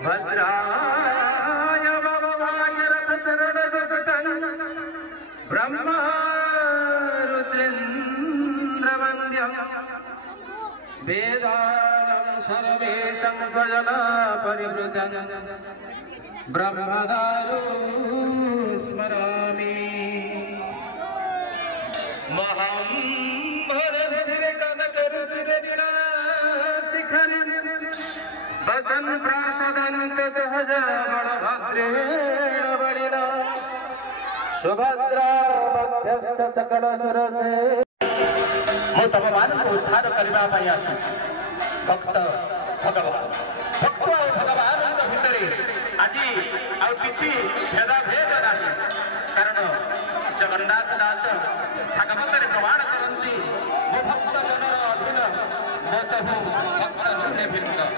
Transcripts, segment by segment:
भद्राय ब्रह्मा रुद्रेन्द्रवन्द्यं वेदानं सर्वेषां स्वजना परिवृतं ब्रह्मदारो स्मरामि महं वसन प्रासदंत सहज बलभद्रेण बलिना सुभद्रा मध्यस्थ सकल सुरसे मु तम मान को उद्धार करबा पई आसी भक्त भगवान भक्त और भगवान भितरे आज आ किछि भेद नाही कारण जगन्नाथ दास भागवत रे प्रमाण करंती मो भक्त जनर अधीन न तहु भक्त जने भिन्न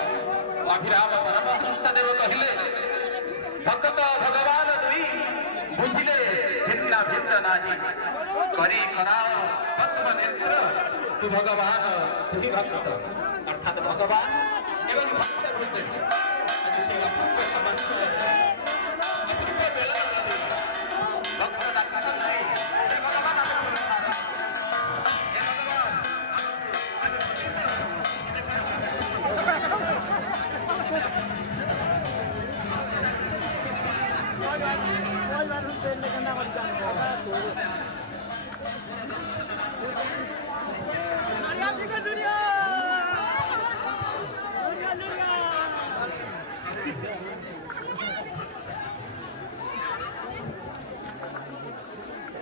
अभिराम परमहंस देव कहले भक्त भगवान दुई बुझिले भिन्न भिन्न नाही करी कराओ पद्म नेत्र तु भगवान तुही भक्त अर्थात भगवान एवं भक्त भितर आज से अपूर्व संबंध अपूर्व बेला भक्त डाक्टर नहीं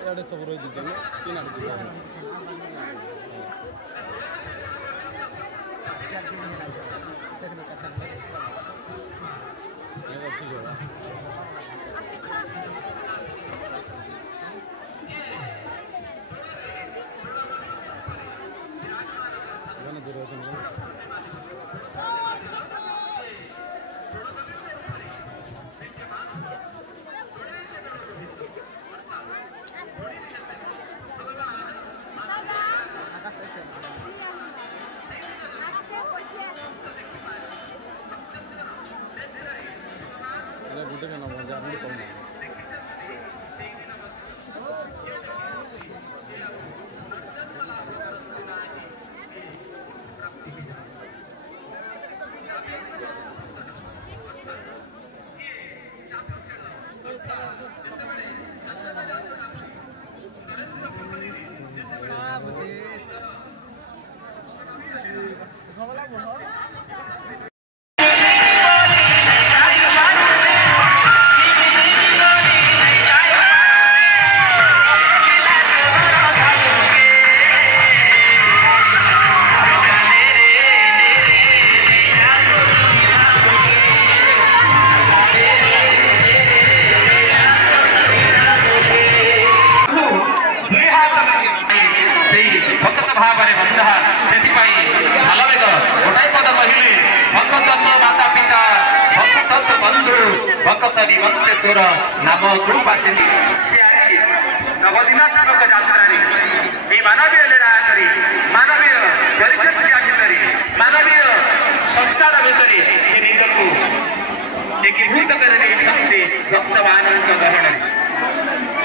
भगवान सब रोज दीजिए तीन नाम गुरुवासिनी नवदिनात्मक यात्रा मानवीय लीला करी मानवीय परिचय भितर मानवीय संस्कार भितर से निजक एकीभूत कर भक्तवान गहन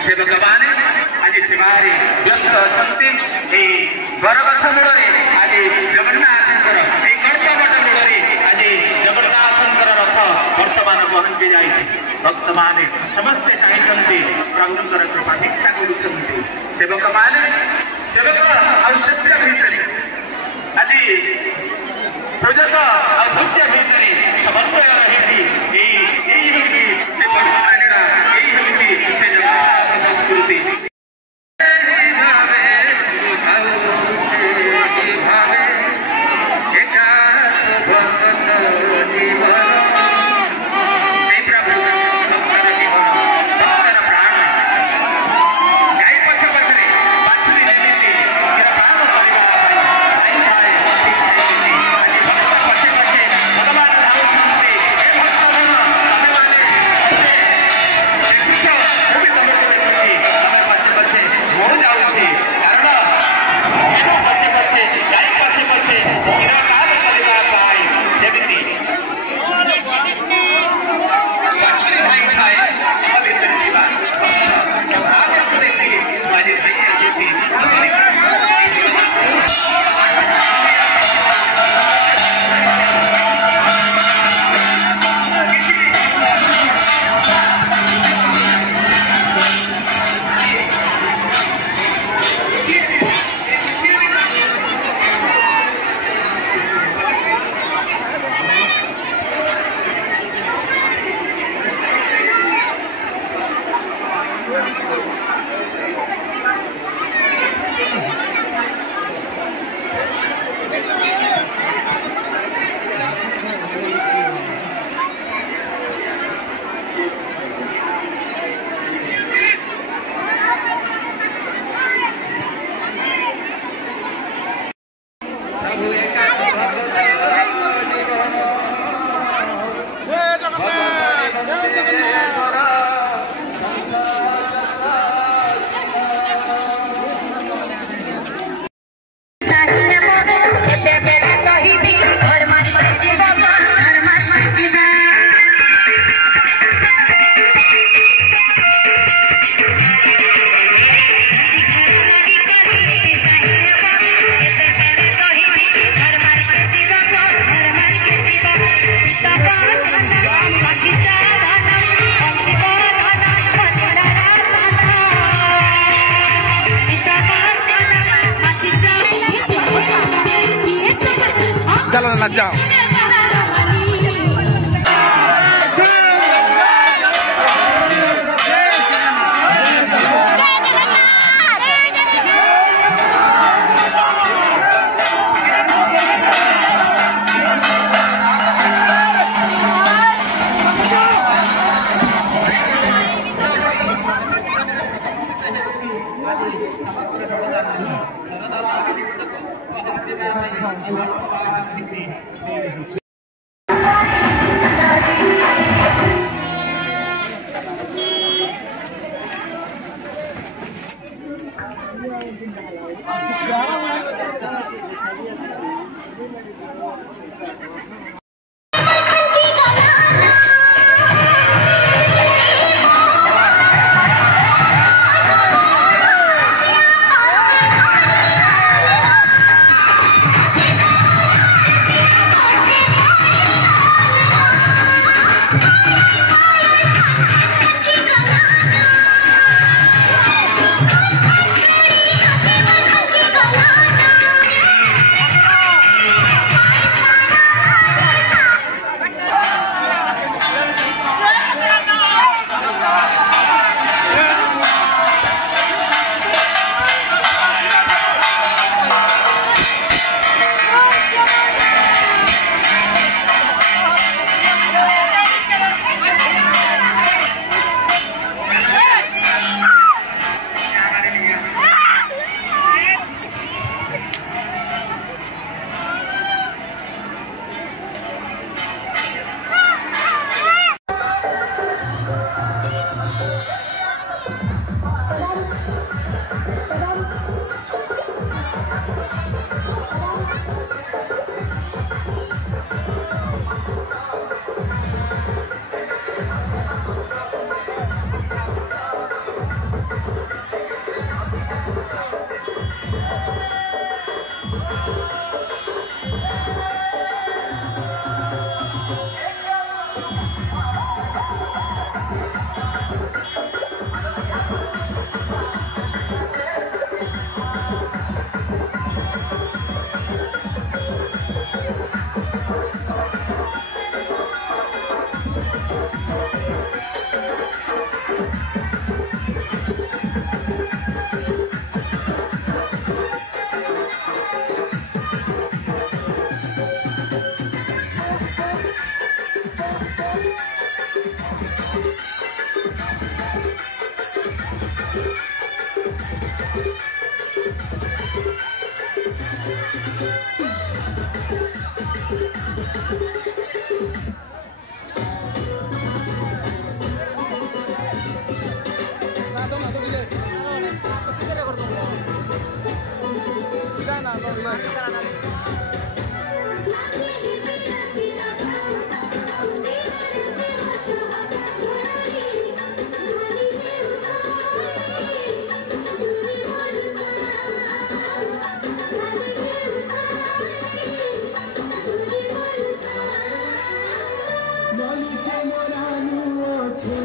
से भगवान आज सेवार व्यस्त अच्छा बरगछ मूल आज जगन्नाथ कल्पवट मूल आज जगन्नाथ रथ पहुंची जाइए भक्त माने समस्ते चाहते प्रभुंर कृपा भिक्षा करुँच सेवक माने सेवक भीतर आज पूजक और पूज्य भीतर समन्वय रही से परंपरा से जगन्नाथ संस्कृति चलो ना जाओ Terima kasih. Malike moranu oche,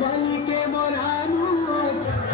malike moranu oche.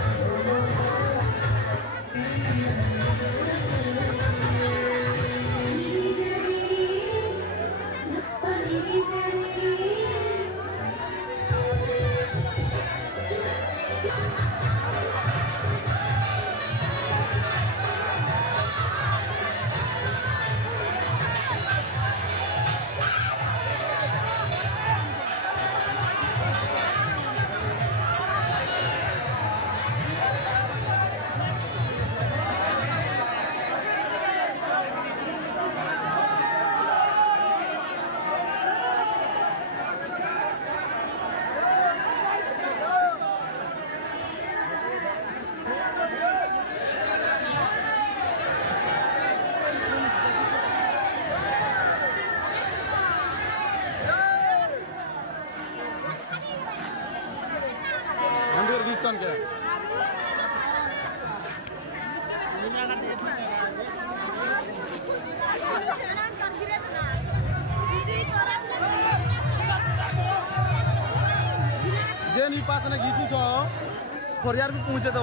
जेनी पास ने गीतू छो खोरियार भी पहुंचे तो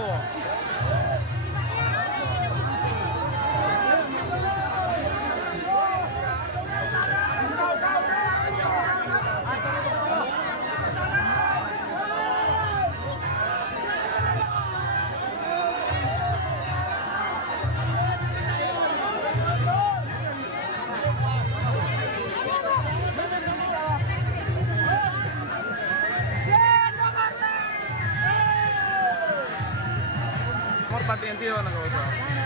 paciente iban a gozar.